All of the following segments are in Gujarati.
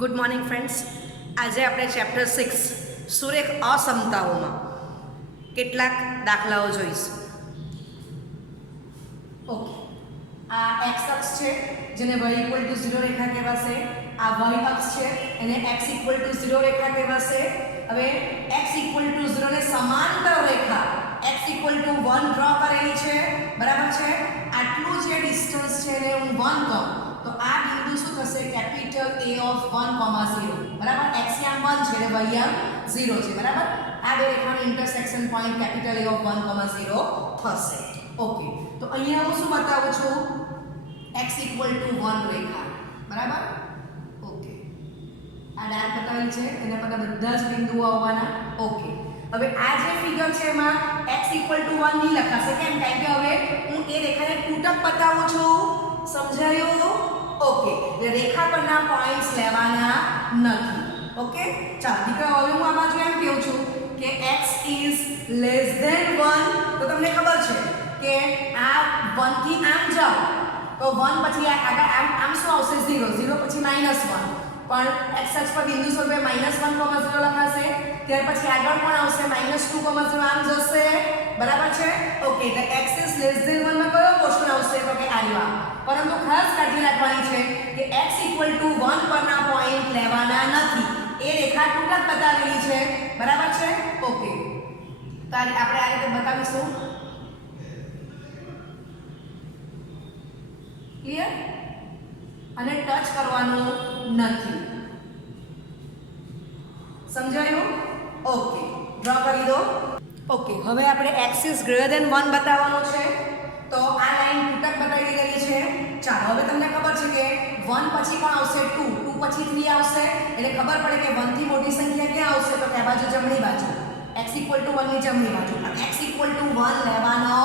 Good morning friends. આજે આપણે ચેપ્ટર 6 સુરેખ અસમતાઓમાં કેટલાક દાખલાઓ જોઈશું. ઓકે, આ એક્સ અક્ષ છે જેને y = 0 રેખા કહેવાશે. આ y અક્ષ છે એને x = 0 રેખા કહેવાશે. હવે x = 0 ને સમાંતર રેખા x = 1 ડ્રો કરેલી છે, બરાબર છે. આટલું જે ડિસ્ટન્સ છે એને હું 1 કહું તો આ બિંદુ શું થશે? કેપિટલ A of 1, 0, બરાબર. x યામ 1 છે અને y યામ 0 છે, બરાબર. આ બે રેખાનો intersection point capital A of 1, 0 થશે. ઓકે, તો અહીંયા હું શું બતાવું છું? x = 1 રેખા, બરાબર. ઓકે, આ ડાર્ક બતાવેલી છે એના પર બધા જ બિંદુઓ આવવાના. ઓકે, હવે આ જે ફિગર છે એમાં x = 1 નહીં લખાશે. કેમ? કારણ કે હવે હું એ રેખાને તૂટક બતાવું છું. સમજાયું? ઓકે, એટલે રેખા પરના પોઈન્ટ્સ લેવાના નથી. ઓકે, ચાલો દીકરા, હવે હું આ બાજુ એમ કહું છું કે x is less than 1. તો તમને ખબર છે કે આ 1 થી આમ જાઓ તો 1 પછી આગળ આમ શું આવશે? 0, 0 પછી -1. પણ x અક્ષ પર બિંદુ સ્વરૂપે -1, 0 લખાશે. ત્યાર પછી આગળ પણ આવશે -2, 0 આમ જશે, બરાબર છે. ઓકે, એટલે x is less than 1 માં કયો ક્વેશ્ચન આવશે? તો કે આર્યા. પરંતુ ખાસ કાળજી રાખવાની છે કે x = 1 પરના પોઈન્ટ લેવાના નથી. એ રેખા તૂટક બતાવેલી છે, બરાબર છે. ઓકે, તો આપણે આ રીતે બતાવીશું. ક્લિયર? અને ટચ કરવાનું નથી. સમજાયું? ઓકે, ડ્રો કરી દો. ઓકે, હવે આપણે x is greater than 1 બતાવવાનું છે. તો આ લાઈન તૂટક બતાવી દીધેલી છે. ચાલો, હવે તમને ખબર છે કે 1 પછી પણ આવશે 2, 2 પછી 3 આવશે. એટલે ખબર પડે કે 1 થી મોટી સંખ્યા ક્યાં આવશે? તો કે આ બાજુ જમણી બાજુ. x = 1 ની જમણી બાજુ. x = 1 લેવાનો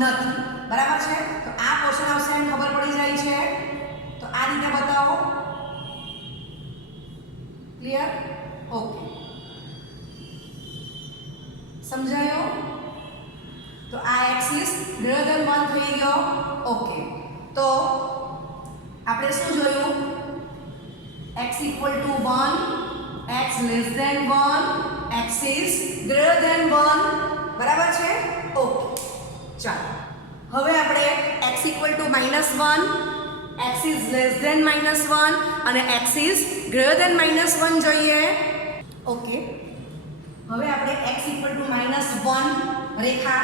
નથી, બરાબર છે. તો આ ક્વેશ્ચન આવશે એમ ખબર પડી જાય છે. તો આ રીતે બતાવો. ક્લિયર? ઓકે, સમજાયો? તો આ x is greater than 1 થઈ ગયો. ઓકે, તો આપણે શું જોયું? x = 1, x less than 1, x is greater than 1, બરાબર છે. ઓકે, ચાલો હવે આપણે x = -1, x is less than -1 અને x is greater than -1 જોઈએ. ઓકે, હવે આપણે x = -1 રેખા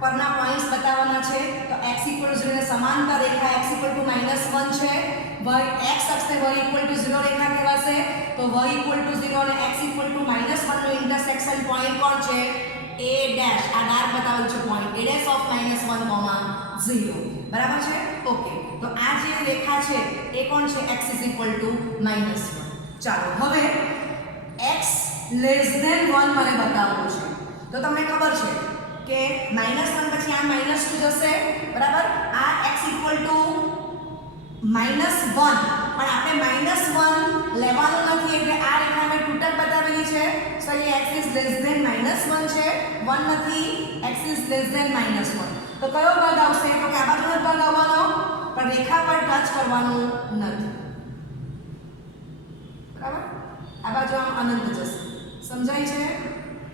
પરના પોઈન્ટ્સ બતાવવાના છે. તો x = 0 ને સમાંતર રેખા x = -1 છે. x અક્ષને y = 0 રેખા કહેવાશે. તો y = 0 અને x = -1 નો ઇન્ટરસેક્શન પોઈન્ટ કોણ છે? a dash. આ ડાર્ક બતાવેલું છે પોઈન્ટ a ડેશ of -1, 0, બરાબર છે. ઓકે, તો આ જે રેખા છે એ કોણ છે? x = -1. ચાલો, હવે x less than 1 મને બતાવવું છે. તો તમને ખબર છે કે -1 પછી આ -2 જશે, બરાબર. આ x = -1 પણ આપણે -1 લેવાનું નથી. એટલે આ રેખા મેં તૂટક બતાવેલી છે. સો એ x is less than -1 છે, 1 નથી. x is less than -1. તો કયો ભાગ આવશે? તો કે આ બાજુનો ભાગ આવવાનો, પણ રેખા પર ટચ કરવાનું નથી, બરાબર. આ બાજુ આમ અનંત જશે. સમજાય છે?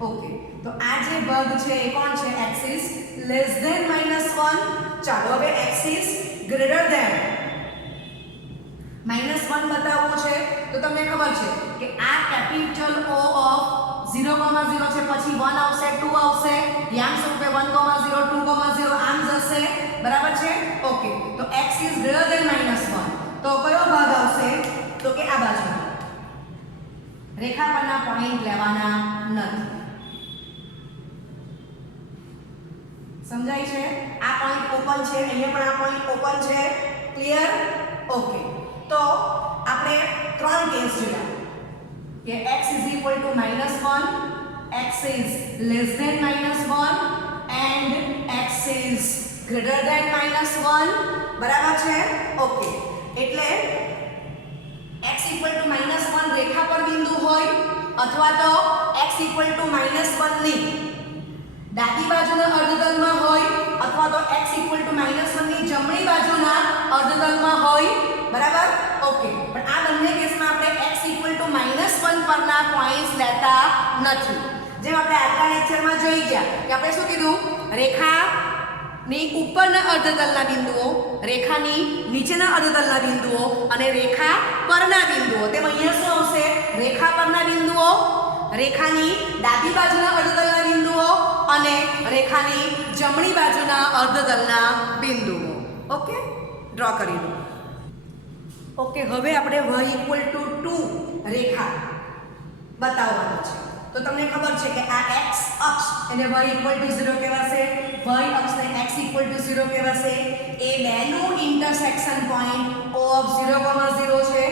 ઓકે, તો આ જે ભાગ છે એ કોણ છે? x is less than -1. ચાલો, હવે x is greater than -1 બતાવવું છે. તો તમને ખબર છે કે આ કેપિટલ O of 0, 0 છે, પછી 1 આવશે, 2 આવશે, યામ સ્વરૂપે 1, 0, 2, 0 આમ જશે, બરાબર છે. ઓકે, તો x is greater than -1. તો કયો ભાગ આવશે? તો કે આ બાજુ. રેખા પરના પોઈન્ટ લેવાના નથી. સમજાય છે? આ પોઈન્ટ ઓપન છે, અહીંયા પણ આ પોઈન્ટ ઓપન છે. ક્લિયર? ઓકે, તો આપણે 3 કેસ જોયા કે x = -1, x is less than -1 and x is greater than -1, બરાબર છે. ઓકે, એટલે x = -1 રેખા પર બિંદુ હોય અથવા તો x = -1 ની ડાબી બાજુના અર્ધતલમાં હોય અથવા તો x = -1 ની જમણી બાજુના અર્ધતલમાં હોય, બરાબર. ઓકે, પણ આ બંને કેસમાં આપણે x = પરના પોઈન્ટ્સ લેતા નથી. જેમ આપણે આજના લેક્ચરમાં જોઈ ગયા કે આપણે શું કીધું, રેખાની ઉપરના અર્ધતલના બિંદુઓ, રેખાની નીચેના અર્ધતલના બિંદુઓ અને રેખા પરના બિંદુઓ. તેમ અહીંયા શું આવશે, રેખા પરના બિંદુઓ, રેખાની ડાબી બાજુના અર્ધતલના બિંદુઓ અને રેખાની જમણી બાજુના અર્ધતલના બિંદુઓ. ઓકે, ડ્રો કરી દો. ઓકે, હવે આપણે y = 2 રેખા બતાવવાનું છે. તો તમને ખબર છે કે આ x અક્ષ એને y = 0 કહેવાશે, y અક્ષને x = 0 કહેવાશે. એ બેનું ઇન્ટરસેક્શન પોઈન્ટ O of 0, 0 છે.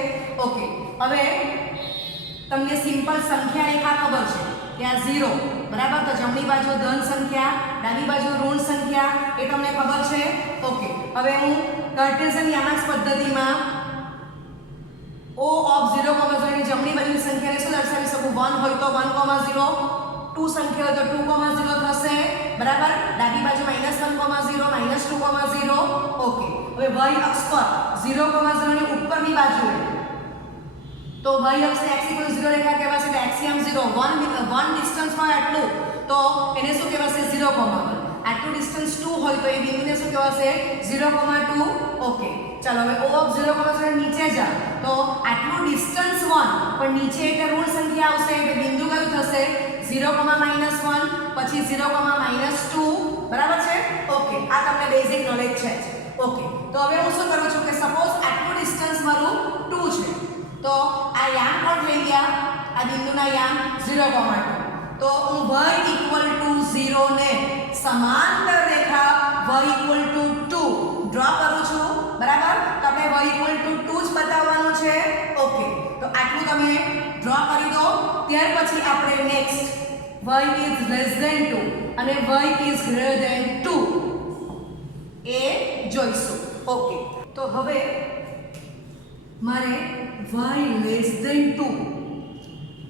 ઓકે, હવે તમને સિમ્પલ સંખ્યા રેખા ખબર છે કે આ 0 બરાબર, તો જમણી બાજુ ધન સંખ્યા, ડાબી બાજુ ઋણ સંખ્યા, એ તમને ખબર છે. ઓકે, હવે હું કાર્ટેશિયન યામાક્સ પદ્ધતિમાં O of 0, 0 ની જમણી બાજુની સંખ્યાને શું દર્શાવી શકું, 1 હોય તો 1, 0, 2 સંખ્યા હોય તો 2, 0 થશે બરાબર. ડાબી બાજુ -1, 0, -2, 0. ઓકે, હવે y અક્ષ પર 0, 0 ની ઉપરની બાજુએ તો y અક્ષને x = 0 રેખા કહેવાશે. તો એક્સિયમ 0, 1 ડિસ્ટન્સ હોય આટલું તો એને શું કહેવાશે, 0, 1. આટલું ડિસ્ટન્સ 2 હોય તો એ બિંદુને શું કહેવાશે, 0, 2. ઓકે, ચાલો હવે O of 0, 0 નીચે જા તો આટલું ડિસ્ટન્સ 1 પણ નીચે એટલે ઋણ સંખ્યા આવશે એટલે બિંદુ કયું થશે, 0, -1 પછી 0, -2 બરાબર છે. ઓકે, આ તમને બેઝિક નોલેજ છે. ઓકે, તો હવે હું શું કરું છું કે સપોઝ આટલું ડિસ્ટન્સ મારું 2 છે, તો આ યામ કોણ થઈ ગયા, આ બિંદુના યામ 0, 2. તો હું y = 0 ને સમાંતર રેખા y = 2 ડ્રો કરું છું બરાબર. તો આપણે y = 2 જ બતાવવાનું છે. ઓકે, તો આટલું તમે ડ્રો કરી દો. ત્યાર પછી આપણે નેક્સ્ટ y < 2 અને y < 2 એ જોઈશું. ઓકે, તો હવે મારે y < 2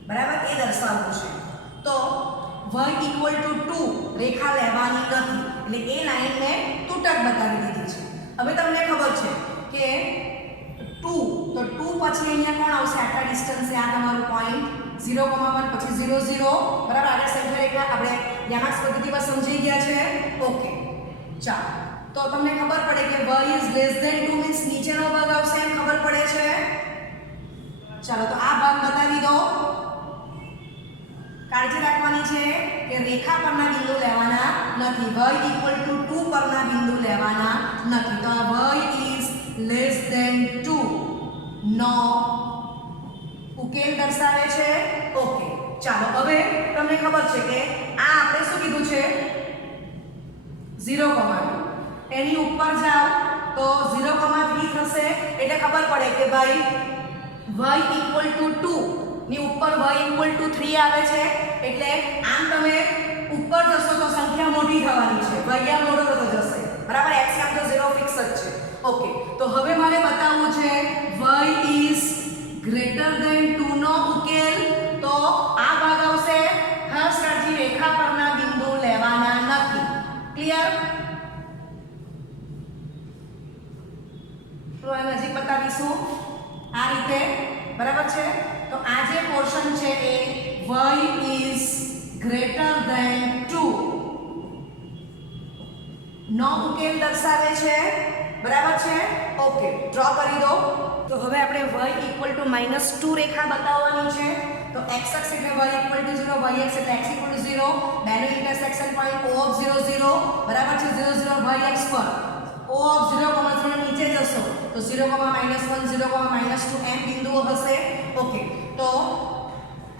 બરાબર એ દર્શાવવું છે. તો y = 2 રેખા લેવાની નથી એટલે એ લાઈનને તૂટક બતાવી દીધી છે. હવે તમને ખબર છે કે 2, તો 2 પછી અહીંયા કોણ આવશે, આટલા ડિસ્ટન્સે આ તમારું પોઈન્ટ 0, 1 પછી 0, 0 બરાબર. આગળ સંખ્યા રેખા આપણે યામાક્સ પદ્ધતિમાં સમજી ગયા છે. ઓકે, ચાલો તો તમને ખબર પડે કે y < 2 મીન્સ નીચેનો ભાગ આવશે એમ ખબર પડે છે. ચાલો તો આ ભાગ બતાવી દો. કાળજી રાખવાની છે કે રેખા પરના બિંદુ લેવાના નથી, y = 2 પરના બિંદુ લેવાના નથી. તો આ y < 2 નો ઉકેલ દર્શાવે છે. ઓકે, ચાલો હવે તમને ખબર છે કે આ આપણે શું કીધું છે, 0, 2. એની ઉપર જાઓ તો 0, 3 થશે એટલે ખબર પડે કે ભાઈ y = 2 ની ઉપર y = 3 આવે છે એટલે આમ તમે ઉપર જશો તો સંખ્યા મોટી થવાની છે, y આ મોટો થતો જશે બરાબર. x આમ તો 0 ફિક્સ જ છે. ઓકે, તો હવે મારે બતાવવું છે y < 2 નો ઉકેલ. તો આ ભાગ આવશે, ખાસ કાળજી રેખા પરના બિંદુ લેવાના નથી. ક્લિયર? તો આ નજીક બતાવીશું આ રીતે બરાબર છે. તો આ જે પોર્શન છે એ y < 2 નો ઉકેલ દર્શાવે છે બરાબર છે. ઓકે, ડ્રો કરી દો. તો હવે આપણે y = -2 રેખા બતાવવાની છે. તો x અક્ષ એટલે y = 0, y અક્ષ એટલે x = 0, બેનો ઇન્ટરસેક્શન પોઈન્ટ O of 0, 0 બરાબર છે. 0, 0 y અક્ષ પર O of 0, 0 નીચે જશો તો 0, -1, 0, -2 એમ બિંદુઓ હશે. ઓકે, તો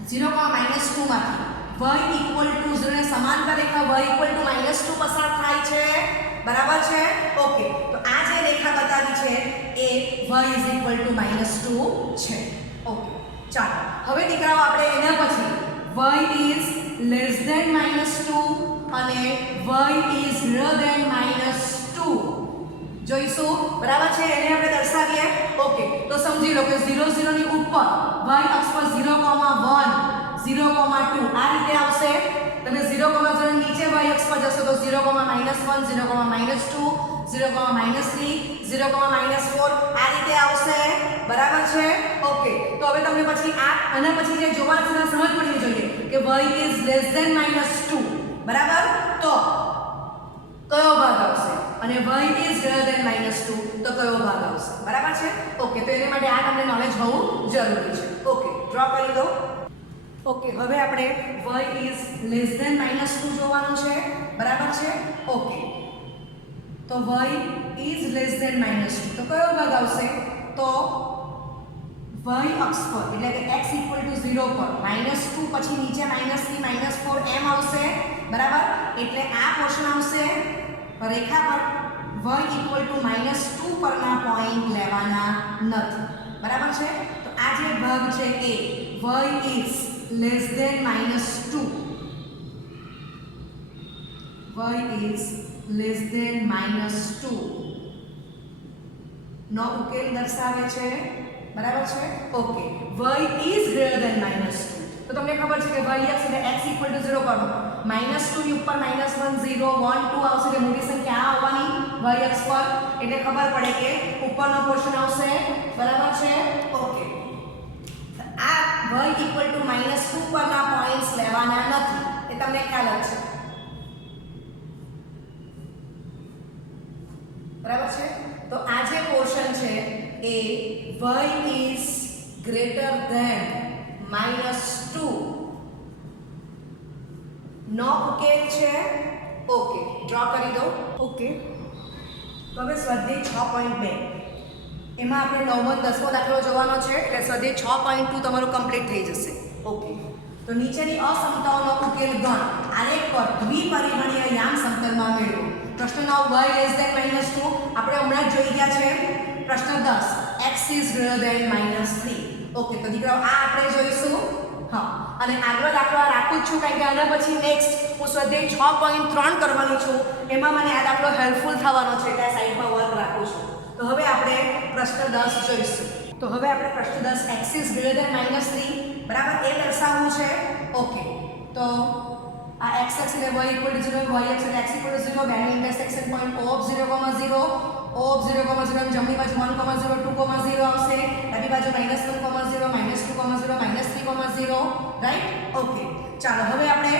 0, -2 માંથી y = 0 ને સમાંતર રેખા y = -2 પસાર થાય છે બરાબર છે. ઓકે, તો આ જે રેખા બતાવી છે એ y = -2 છે. ઓકે, ચાલો હવે દીકરાઓ આપણે એના પછી y < -2 અને y < -2 જોઈશું બરાબર છે. એને આપણે દર્શાવીએ. ઓકે, તો સમજી લો કે 0, 0 ની ઉપર y અક્ષ પર 0, 1, 0, 2 આ રીતે આવશે. તમે 0, 0 નીચે y અક્ષ પર જશો તો 0, -1, 0, -2, 0, 0,-3 0,-4 આ રીતે આવશે બરાબર છે ઓકે તો હવે તમને પછી આના પછી જે જોવાનું છે સમજ પડવી જોઈએ કે y is less than -2 બરાબર તો કયો ભાગ આવશે અને y is greater than -2 તો કયો ભાગ આવશે બરાબર છે ઓકે તો એને માટે આ તમને નોલેજ હોવું જરૂરી છે ઓકે ડ્રો કરી દો ઓકે હવે આપણે y is less than -2 જોવાનું છે બરાબર છે ઓકે તો y is less than -2 તો કયો ભાગ આવશે તો y અક્ષ પર એટલે કે x = 0 પર -2 પછી નીચે -3 -4 એમ આવશે બરાબર એટલે આ પોર્શન આવશે રેખા પર y = -2 પરના પોઈન્ટ લેવાના નથી બરાબર છે તો આ જે ભાગ છે એ y is less than -2 y is less than -2 નો ઉકેલ દર્શાવે છે બરાબર છે okay y is greater than -2 તો તમને ખબર છે કે y અક્ષ એટલે x = 0 પર -2 ની ઉપર -1 0 1 2 આવશે એટલે મોટી સંખ્યા આવવાની y અક્ષ પર એટલે ખબર પડે કે ઉપરનો પોર્શન આવશે બરાબર છે ઓકે આ y = -2 પરના પોઈન્ટ્સ લેવાના નથી એ તમને ખ્યાલ જ છે બરાબર છે તો આ જે પોર્શન છે એ y is greater than -2 નો ઉકેલ છે ઓકે ડ્રો કરી દો ઓકે તો હવે સ્વાધ્યાય 6.2 એમાં આપણે 9મો 10મો દાખલો જોવાનો છે એટલે સ્વાધ્યાય 6.2 તમારું કમ્પ્લીટ થઈ જશે ઓકે તો નીચેની અસમતાઓનો ઉકેલ ગણ આલેખ પર દ્વિપરિમાણીય યામ સમતલમાં મેળવો પ્રશ્નનો y less than -2 આપણે હમણાં જ જોઈ ગયા છે પ્રશ્ન 10 x is greater than -3 okay તો દીકરાઓ આ આપણે જોઈશું હા અને આગળ દાખલો રાખું જ છું કારણ કે આના પછી નેક્સ્ટ હું સ્વાધ્યાય 6.3 કરવાની છું એમાં મને આ દાખલો હેલ્પફુલ થવાનો છે એટલે સાઈડમાં વર્ક રાખું છું તો હવે આપણે પ્રશ્ન 10 જોઈશું તો હવે આપણે પ્રશ્ન 10 x is greater than -3 બરાબર એ દર્શાવવું છે ઓકે તો આ x અક્ષ એટલે y = 0 y અક્ષ એટલે x = 0 બેનું intersection point O of 0,0 O of 0,0 જમણી બાજુ 1,0 2,0 આવશે ડાબી બાજુ -1,0 -2,0 -3,0 રાઈટ ઓકે ચાલો હવે આપણે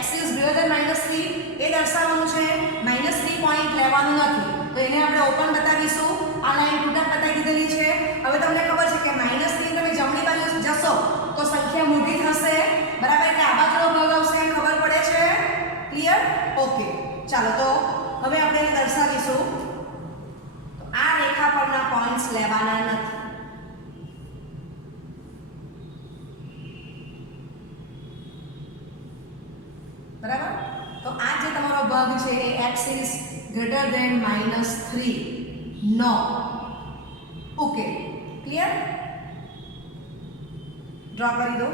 x is greater than -3 એ દર્શાવવાનું છે -3 પોઈન્ટ લેવાનું નથી તો એને આપણે ઓપન બતાવીશું આ લાઈન તૂટક બતાવી દીધેલી છે હવે તમને ખબર છે કે -3 તમે જમણી બાજુ જશો તો સંખ્યા મોટી થશે બરાબર એટલે આ બાજુનો ભાગ આવશે ખબર પડે છે ક્લિયર ઓકે ચાલો તો હવે આપણે એને દર્શાવીશું તો આ રેખા પરના પોઈન્ટ્સ લેવાના નથી બરાબર તો આ જે તમારો ભાગ છે એ x is greater than -3 નો ઓકે ક્લિયર ડ્રો કરી દો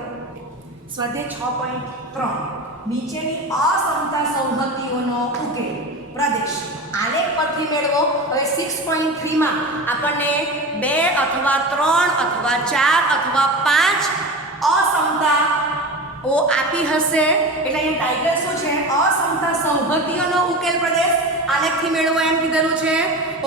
સ્વાધ્યાય 6.3 નીચેની અસમતા સંહતિઓનો ઉકેલ પ્રદેશ આલેખ પરથી મેળવો હવે 6.3 માં આપણને 2 અથવા 3 અથવા 4 અથવા 5 અસમતા ઓ આપી હશે એટલે અહીં ટાઈટલ શું છે અસમતા સંહતિઓનો ઉકેલ પ્રદેશ આલેખથી મેળવો એમ કીધેલું છે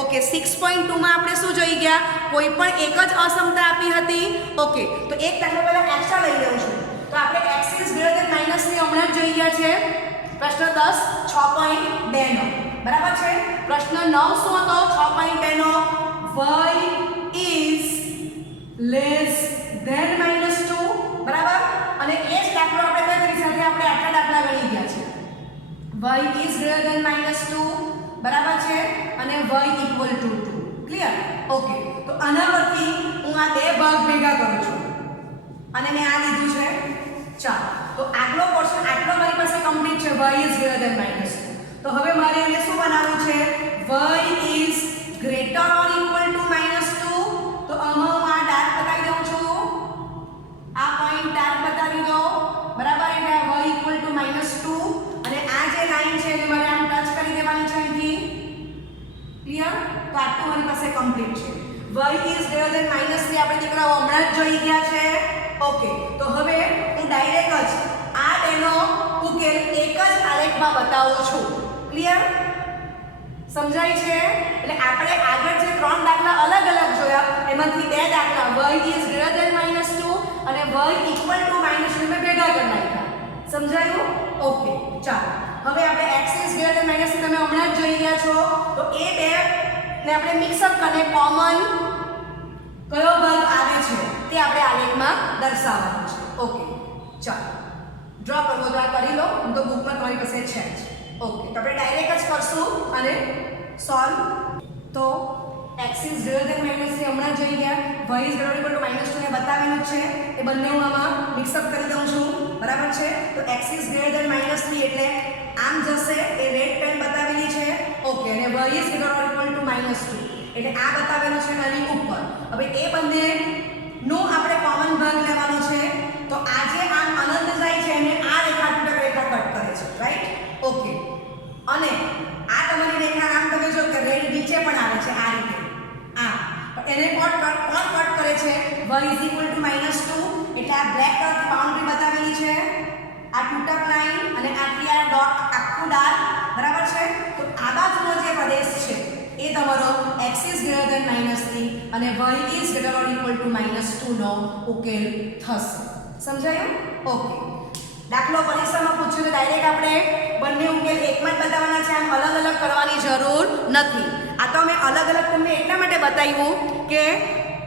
ઓકે 6.2 માં આપણે શું જોઈ ગયા કોઈ પણ એક જ અસમતા આપી હતી ઓકે તો એક દાખલો પહેલા એક્સ્ટ્રા લઈ લેવું છું તો આપણે x is greater than -3 હમણાં જ જોઈ ગયા છે પ્રશ્ન 10 6.2 નો બરાબર છે પ્રશ્ન 9 શું હતો 6.2 નો y is less than -2 બરાબર અને એ જ દાખલો આપણે કઈ કરી સાથે આપણે આટલા દાખલા ગણી ગયા છે y is greater than -2 બરાબર છે અને y equal to 2 clear okay તો આના પરથી હું આ બે ભાગ ભેગા કરું છું અને મેં આ લીધું છે ચાલો તો આગલો પોર્શન આટલો મારી પાસે કમ્પ્લીટ છે y is greater than -2 તો હવે મારે એને શું બનાવવું છે y is greater or equal to -2 તો આમાં હું આ ડાર્ક બતાવી દઉં છું આ પોઈન્ટ ડાર્ક બતાવી દો બરાબર એટલે y equal to -2 અને આ જે લાઈન છે એને મારે આમ ટચ કરી દેવાની છે અહીંથી ક્લિયર તો આટલું મારી પાસે કમ્પ્લીટ છે y is greater than -3 આપણે દીકરાઓ હમણાં જ જોઈ ગયા છે ઓકે તો હવે હું ડાયરેક્ટ જ આ બેનો ઉકેલ એક જ આલેખમાં બતાવું છું ક્લિયર સમજાય છે? એટલે આપણે આગળ જે 3 દાખલા અલગ અલગ જોયા એમાંથી 2 દાખલા y is greater than -2 અને y equal to -2 મેં ભેગા કરી નાખ્યા. સમજાયું? ઓકે, ચાલો હવે આપણે x is greater than -2 તમે હમણાં જ જોઈ રહ્યા છો, તો એ બે ને આપણે મિક્સ અપ કરીને કોમન કયો ભાગ આવે છે તે આપણે આલેખમાં દર્શાવવાનું છે. ઓકે, ચાલો ડ્રો કરવો તો આ કરી લો, હું તો બુકમાં તમારી પાસે છે જ. ઓકે, તો આપણે ડાયરેક્ટ જ કરશું અને સોલ્વ. તો x is greater than -3 હમણાં જોઈ ગયા, y is greater equal to -2 ને બતાવેલું છે, એ બંને હું આમાં મિક્સ અપ કરી દઉં છું. બરાબર છે? તો x is greater than -3 એટલે આમ જશે, એ રેડ પેન બતાવેલી છે. ઓકે, અને y is greater equal to -2 એટલે આ બતાવેલું છે નાની ઉપર. હવે એ બંને નો આપણે કોમન ભાગ લેવાનો છે. તો આ જે આમ અનંત જાય છે એને આ રેખા તૂટક રેખા કટ કરે છે, રાઈટ? ઓકે, અને આ તમારી રેખા આમ તમે જો કે રેડ નીચે પણ આવે છે આ રીતે. એને કટ કરે છે y is equal to -2 એટલે આ બ્લેક કલર બાઉન્ડરી બતાવેલી છે, આ તૂટક લાઈન અને આથી આ ડોટ આખું ડાર્ક. બરાબર છે? તો આ બાજુનો જે પ્રદેશ છે એ તમારો x is greater than -3 અને y is greater or equal to -2 નો ઉકેલ થશે. સમજાયું? ઓકે, દાખલો પરીક્ષામાં પૂછ્યું તો ડાયરેક્ટ આપણે બંને ઉકેલ એકમાં જ બતાવવાના છે, આમ અલગ અલગ કરવાની જરૂર નથી. આ તો મેં અલગ અલગ તમને એટલા માટે બતાવ્યું કે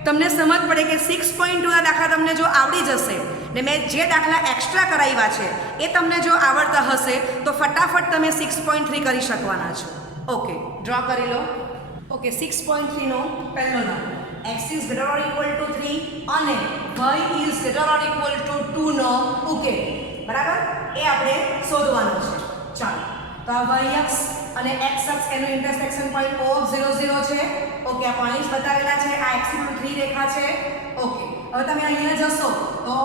તમને સમજ પડે કે 6.2 ના દાખલા તમને જો આવડી જશે ને મેં જે દાખલા એક્સ્ટ્રા કરાવ્યા છે એ તમને જો આવડતા હશે તો ફટાફટ તમે 6.3 કરી શકવાના છો. ઓકે, ડ્રો કરી લો. ઓકે, 6.3 નો પહેલો દાખલો, x is greater or equal to 3 અને y is greater or equal to 2 નો ઉકેલ. બરાબર? એ આપણે શોધવાનું છે. ચાલો, તો આ y અક્ષ અને x અક્ષ એનું ઇન્ટરસેક્શન પોઈન્ટ O of 0 0 છે. ઓકે, આ પોઈન્ટ્સ બતાવેલા છે, આ x equal to 3 રેખા છે. ઓકે, હવે તમે અહીંયા જશો તો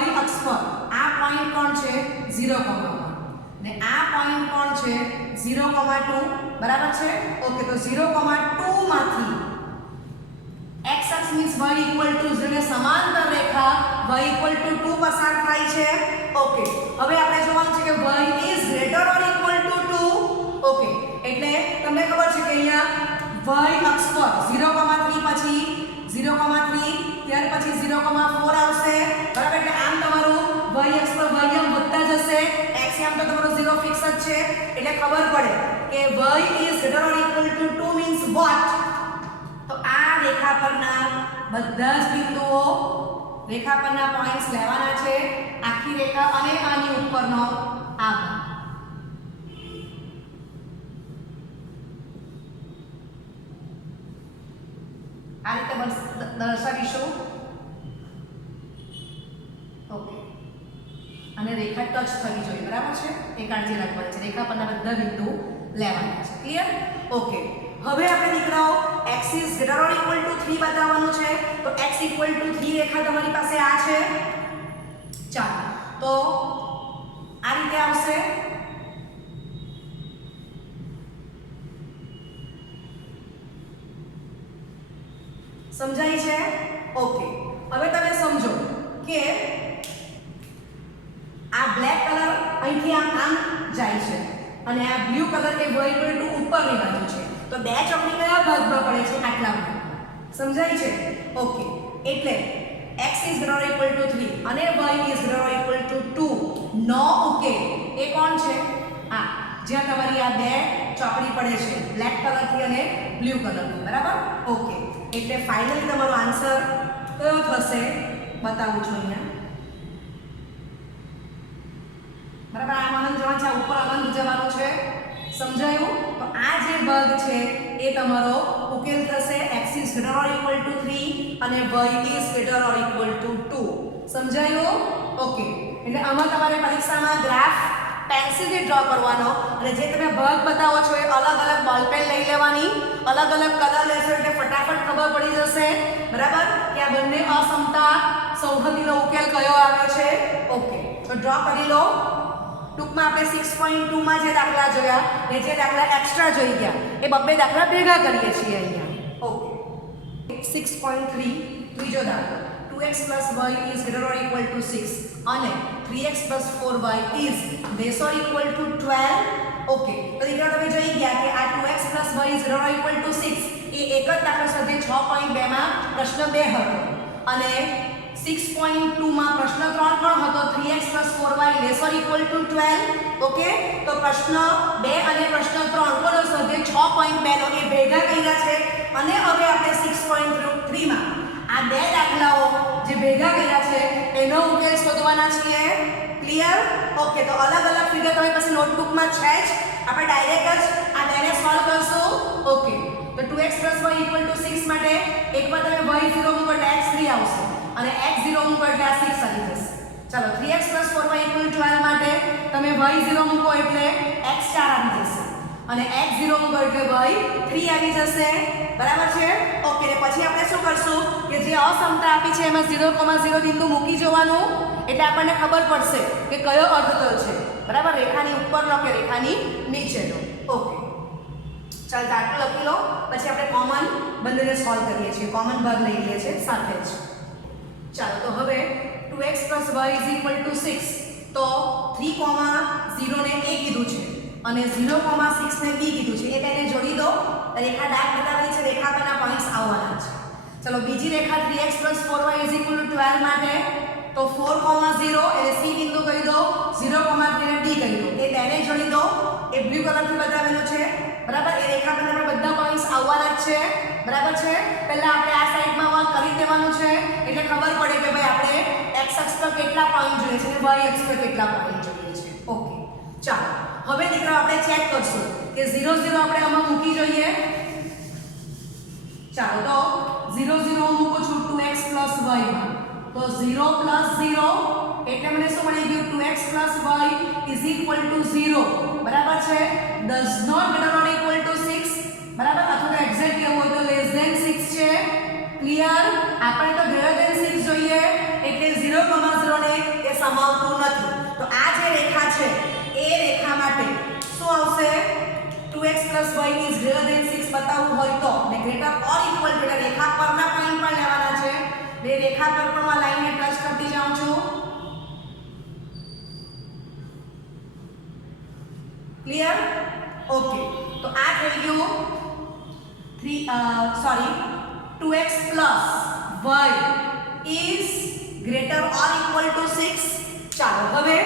y અક્ષ પર આ પોઈન્ટ કોણ છે? 0,1 ને આ પોઈન્ટ કોણ છે? 0,2. બરાબર છે? ઓકે, તો 0,2 માંથી x અક્ષ મીન્સ y equal to 0 ને સમાંતર રેખા y equal to 2 પસાર થાય છે. ઓકે, હવે આપણે જોવાનું છે કે y is greater or equal to 2. Okay, એટલે તમને ખબર છે કે અહીંયા y અક્ષ પર 0,3 પછી 0,3 ત્યાર પછી 0,4 આવશે. બરાબર? એટલે આમ તમારું y અક્ષ પર y આમ વધતા જશે, x આમ તો તમારો 0 ફિક્સ જ છે. એટલે ખબર પડે કે y is greater or equal to 2 means what? તો આ રેખા પરના બધા જ બિંદુઓ, રેખા પરના પોઈન્ટ્સ લેવાના છે, આખી રેખા અને આની ઉપરનો આ ભાગ. આ રીતે દર્શાવીશું. ઓકે, અને રેખા ટચ થવી જોઈએ. બરાબર છે? એ કાળજી રાખવાની છે, રેખા પરના બધા બિંદુ લેવાના છે. ક્લિયર? ઓકે, હવે આપણે દીકરાઓ x is greater or equal to 3 બતાવવાનું છે. તો x equal to 3 રેખા તમારી પાસે આ છે. ચાલો, તો આ રીતે આવશે. સમજાય છે? ઓકે, હવે તમે સમજો કે આ બ્લેક કલર અહીંથી આમ જાય છે અને આ blue colour A y equal to ઉપરની બાજુ છે. તો બે ચોકડી કયા ભાગમાં પડે છે? આટલા ભાગમાં. સમજાય છે? ઓકે, એટલે x is greater or equal to 3 અને y is greater or equal to 2 નો ઉકેલ એ કોણ છે? આ જ્યાં તમારી આ બે ચોકડી પડે છે, બ્લેક કલરથી અને બ્લુ કલરથી. બરાબર? ઓકે, એટલે ફાઇનલી તમારો આન્સર કયો થશે બતાવું છું અહીંયા. બરાબર? આ અનંત જવાનું છે, ઉપર અનંત જવાનું છે. સમજાયું? તો આ જે ભાગ છે એ તમારો ઉકેલ થશે. x is greater or equal to 3 અને y is greater or equal to 2. સમજાયું? ઓકે, એટલે આમાં તમારે પરીક્ષામાં ગ્રાફ પેન્સિલથી ડ્રો કરવાનો અને જે તમે ભાગ બતાવો છો એ અલગ અલગ બોલ પેન લઈ લેવાની, અલગ અલગ કલર લેશો એટલે ફટાફટ ખબર પડી જશે. બરાબર? કે આ બંને અસમતા સંહતિનો ઉકેલ કયો આવે છે. ઓકે, તો ડ્રો કરી લો. ટૂંકમાં આપણે 6.2 માં જે દાખલા જોયા ને જે દાખલા એક્સ્ટ્રા જોઈ ગયા એ બબ્બે દાખલા ભેગા કરીએ છીએ અહીંયા. ઓકે, 6.3 ત્રીજો દાખલો, 2x + y is greater or equal to 6 અને 3x + 4y is less or equal to 12. Okay, તો દીકરા તમે જોઈ ગયા કે આ 2x + y = 6 એ એક જ દાખલા સ્વાધ્યાય 6.2 માં પ્રશ્ન 2 હતો અને 6.2 માં પ્રશ્ન 3 પણ હતો 3x + 4y ≤ 12. ઓકે, તો પ્રશ્ન 2 અને પ્રશ્ન 3 કોનો સ્વાધ્યાય 6.2 નો એ ભેગા કર્યા છે અને હવે આપણે 6.3 માં આ બે દાખલાઓ જે ભેગા કર્યા છે એનો ઉકેલ શોધવાના છીએ. ક્લિયર? ઓકે, તો અલગ અલગ ફિગર તમારી પાસે નોટબુકમાં છે જ, આપણે ડાયરેક્ટ જ આ બેને સોલ્વ કરશું. ઓકે, તો 2x + y = 6 માટે એકવાર તમે y0 મૂકો એટલે x3 આવશે અને x0 મૂકો એટલે આ 6 આવી જશે. ચાલો 3x + 4y = 12 માટે તમે y0 મૂકો એટલે x4 આવી જશે અને x0 મૂકો એટલે y3 આવી જશે. બરાબર છે? ઓકે, ને પછી આપણે શું કરશું કે જે અસમતા આપી છે એમાં 0,0 બિંદુ મૂકી જવાનું એટલે આપણને ખબર પડશે કે કયો અર્ધતલ છે. બરાબર? રેખાની ઉપરનો કે રેખાની નીચેનો. ઓકે, ચાલ દાખલો લખી લો, પછી આપણે કોમન બંનેને સોલ્વ કરીએ છીએ, કોમન ભાગ લઈ લઈએ છીએ સાથે જ. ચાલો, તો હવે 2x + y = 6, તો 3,0 ને a કીધું છે અને 0,6 ને b કીધું છે. એ બેને જોડી દો, રેખા ડાર્ક બતાવી છે, રેખા પરના પોઈન્ટ્સ આવવાના છે. ચલો બીજી રેખા 3x + 4y = 12 માટે તો 4,0 એટલે c બિંદુ કહી દો, 0,3 ને d કહી દો. એ બેને જોડી દો, એ બ્લુ કલરથી બતાવેલું છે. બરાબર? એ રેખા પરના બધા પોઈન્ટ્સ આવવાના જ છે. બરાબર છે? પહેલા આપણે આ સાઈડમાં વર્ક કરી દેવાનું છે એટલે ખબર પડે કે ભાઈ આપણે x અક્ષ પર કેટલા પોઈન્ટ જોઈએ છે અને y અક્ષ પર કેટલા પોઈન્ટ જોઈએ છે. ઓકે, ચાલો હવે દીકરા આપણે ચેક કરશું કે 0 0 આપણે આમાં મૂકી જોઈએ. ચાલો, તો 0 0 મૂકું છું 2x + y માં, તો 0 + 0 એટલે મને શું મળી ગયું 2x + y = 0. બરાબર છે? does not greater or equal to 6. બરાબર? અથવા તો એક્ઝેક્ટ કેવું હોય તો <6 છે. ક્લિયર? આપણે તો <6 જોઈએ એટલે 0,0 ને એ સમાવતું નથી. તો આ જે રેખા છે એ રેખા માટે શું આવશે? 2x + y is greater than 6 બતાવવું હોય તો ને greater or equal to એટલે રેખા પરના પોઈન્ટ પણ લેવાના છે. બે રેખા પર પણ આ લાઈનને ટચ કરતી જાઉં છું. ક્લિયર? ઓકે, તો આ થઈ ગયું 2x + y is greater or equal to 6. ચાલો હવે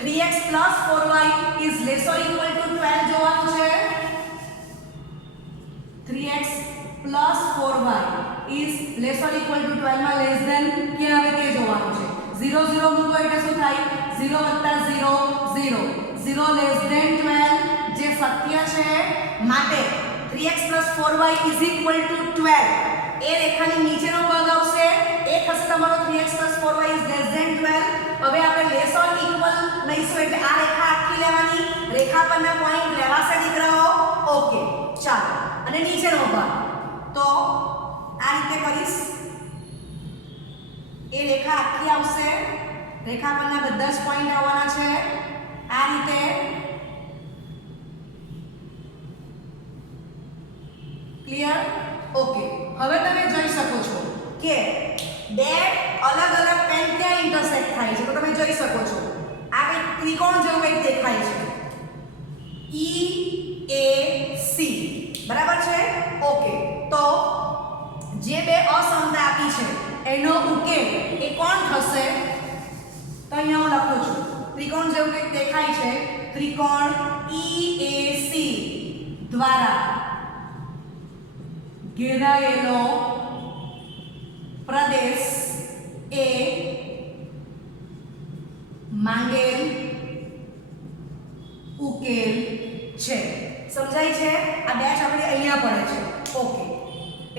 3x + 4y is less or equal to 12 જોવાનું છે. 3x + 4y is less or equal to 12 માં લેસ ધેન ક્યાં આવે તે જોવાનું છે. 0 0 મૂકો એટલે શું થાય? 0 + 0 0 0 લેસ ધેન 12 જે સત્ય છે માટે 3x + 4y = 12 એ રેખાની નીચેનો ભાગ આવશે એ થશે તમારો 3x + 4y is less than 12. હવે આપણે લેસ ઓર ઇક્વલ લઈશું એટલે આ રેખા આખી લેવાની, રેખા પરના પોઈન્ટ લેવાશે દીકરાઓ. ઓકે, ચાલો, અને નીચેનો ભાગ તો આ રીતે કરીશ. એ રેખા આખી આવશે, રેખા પરના બધા જ પોઈન્ટ આવવાના છે આ રીતે. ક્લિયર? ઓકે, હવે તમે જોઈ શકો છો કે બે અલગ અલગ પેન ક્યાં ઇન્ટરસેક્ટ થાય છે. તો તમે જોઈ શકો છો આ એક ત્રિકોણ જેવું કંઈક દેખાય છે EAC. બરાબર છે? ઓકે, તો જે બે અસમતા આપી છે એનો ઉકેલ એ કોણ થશે? તો અહીંયા હું લખું છું ત્રિકોણ જેવું કંઈક દેખાય છે, ત્રિકોણ EAC દ્વારા ઘેરાયેલો પ્રદેશ એ માંગેલ ઉકેલ છે. સમજાય છે? આ ડેશ આપણે અહીંયા પડે છે. ઓકે,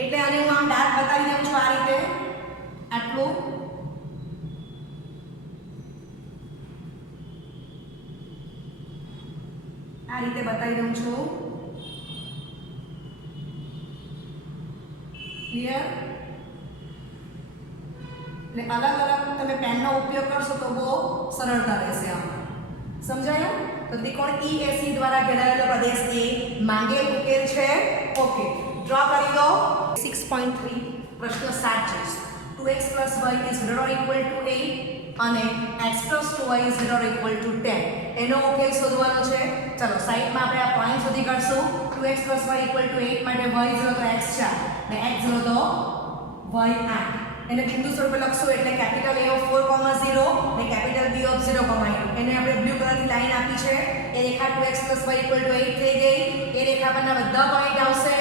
એટલે આને હું આમ ડાર્ક બતાવી દઉં છું આ રીતે, આટલું. આ રીતે બતાવી દઉં છું. ક્લિયર? એટલે અલગ અલગ તમે પેનનો ઉપયોગ કરશો તો બહુ સરળતા રહેશે આમાં. સમજાયું? તો ત્રિકોણ EAC દ્વારા ઘેરાયેલો પ્રદેશ એ માંગેલ ઉકેલ છે. ઓકે, ડ્રો કરી દો. 6.3 પ્રશ્ન 7 છે. 2x + y is greater or equal to 8. અને x + 2y = 10 એનો ઉકેલ શોધવાનો છે. ચલો સાઈડમાં આપણે આ પોઈન્ટ સુધી કાઢશું. 2x + y = 8 માટે y 0 તો x 4 અને x 0 તો y 8. એને બિંદુ સ્વરૂપે લખશું એટલે કેપિટલ A of 4, 0 અને કેપિટલ B of 0, 8. એને આપણે બ્લુ કલરથી લાઈન આપી છે. એ રેખા 2x + y = 8 થઈ ગઈ. એ રેખા પરના બધા પોઈન્ટ આવશે.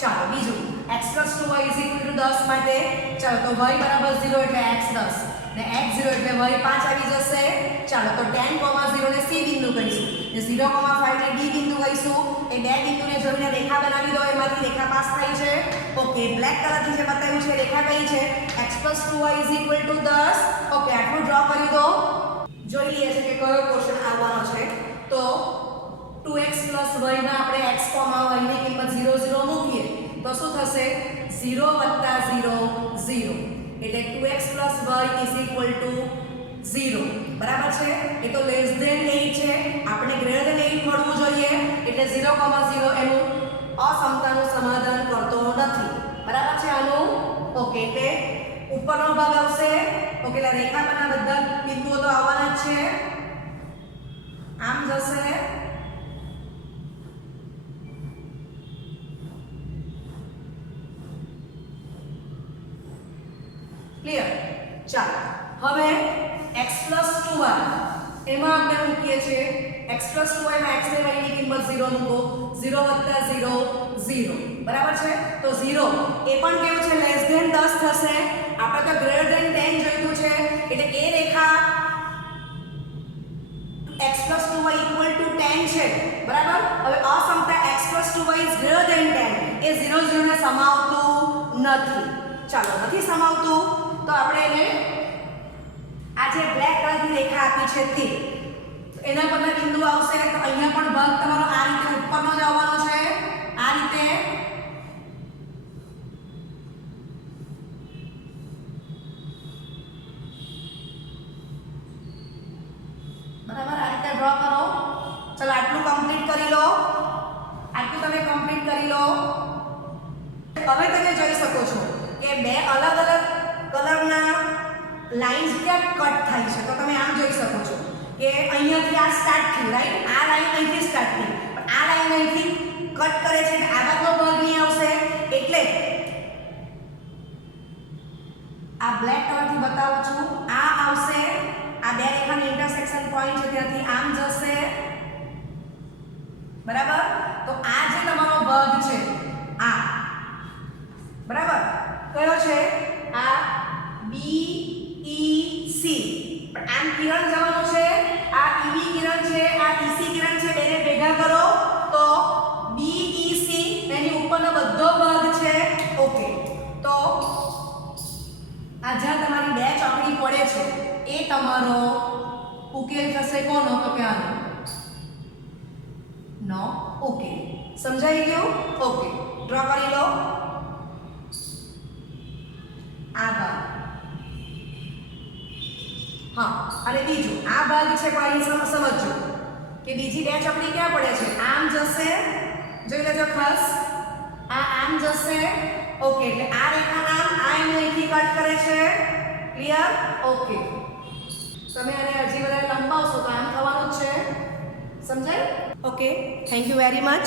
ચાલો બીજું x + 2y = 10 માટે ચાલો તો y = 0 એટલે x 10 ને x 0 એટલે y 5 આવી જશે. ચાલો તો 10, 0 ને C બિંદુ કહીશું ને 0, 5 ને D બિંદુ કહીશું. એ બે બિંદુને જોડીને રેખા બનાવી દો, એમાંથી રેખા પાસ થાય છે. ઓકે, બ્લેક કલરથી જે બતાવ્યું છે રેખા કઈ છે? x + 2y = 10. ઓકે, આટલું ડ્રો કરી દો. જોઈ લઈએ છે કે કયો ક્વેશ્ચન આવવાનો છે. તો 2x + y માં આપણે x, y ની કિંમત 0, 0 મૂકીએ તો શું થશે? 0 + 0 0 એટલે 2x + y = 0. બરાબર છે? એ તો લેસ ધેન 8 છે. આપણે ગ્રેટર ધેન 8 મળવું જોઈએ એટલે 0, 0 એનું અસમતાનું સમાધાન કરતો નથી. બરાબર છે આનું? ઓકે, એટલે ઉપરનો ભાગ આવશે. ઓકે, એટલે રેખા પરના બધા બિંદુઓ તો આવવાના જ છે. આમ જશે. ક્લિયર? ચાલો હવે x + 2y એમાં આપણે મૂકીએ છીએ. x + 2y માં x અને y ની કિંમત 0 મૂકો. 0 + 0 0. બરાબર છે? તો 0 એ પણ કેવું છે? લેસ ધેન 10 થશે. આપણે તો ગ્રેટર ધેન 10 જોઈતું છે એટલે એ રેખા x + 2y = 10 છે. બરાબર? હવે અસમતા x + 2y > 10 એ 0, 0 ને સમાવતું નથી. ચાલો નથી સમાવતું તો આપણે એને આ જે બ્લેક કલરની રેખા આપી છે તે એના પરના બિંદુ આવશે. તો અહીંયા પણ ભાગ તમારો આ રીતે ઉપરનો જ આવવાનો છે. આ રીતે બરાબર આ રીતે ડ્રો કરો. ચલો આટલું કમ્પ્લીટ કરી લો. આટલું તમે કમ્પ્લીટ કરી લો. હવે તમે જોઈ શકો છો કે બે અલગ અલગ કલરના લાઇન્સ ક્યાં કટ થાય છે. તો તમે આમ જોઈ શકો છો કે અહીંયાથી આ સ્ટાર્ટ થયું, રાઈટ? આ લાઈન અહીંથી સ્ટાર્ટ થઈ પણ આ લાઈન અહીંથી કટ કરે છે. આ બાજુનો ભાગ નહીં આવશે એટલે આ બ્લેક કલરથી બતાવું છું. આ આવશે. આ બે રેખાની ઇન્ટરસેક્શન પોઈન્ટ છે ત્યાંથી આમ જશે. બરાબર? તો આ જે તમારો ભાગ છે આ બરાબર કયો છે? આ B E C. પણ આમ કિરણ જવાનું છે. આ EB કિરણ છે, આ EC કિરણ છે. બેને ભેગા કરો તો BEC એની ઉપરનો બધો ભાગ છે. ઓકે, તો આ જ્યાં તમારી બે ચોકડી પડે છે એ તમારો ઉકેલ થશે. કોનો? તો કે આનો નો ઉકેલ. સમજાઈ ગયું? ઓકે, ડ્રો કરી લો. આ ભાગ. હા, અને બીજું આ ભાગ છે પણ અહીં સમજજો કે બીજી બે ચોકડી ક્યાં પડે છે? આમ જશે. જોઈ લેજો ખાસ. આ આમ જશે. ઓકે, એટલે આ રેખા આમ આ અહીંથી કટ કરે છે. ક્લિયર? ઓકે, તમે આને હજી વધારે લંબાવશો તો આમ થવાનું જ છે. સમજાય? Okay, thank you very much.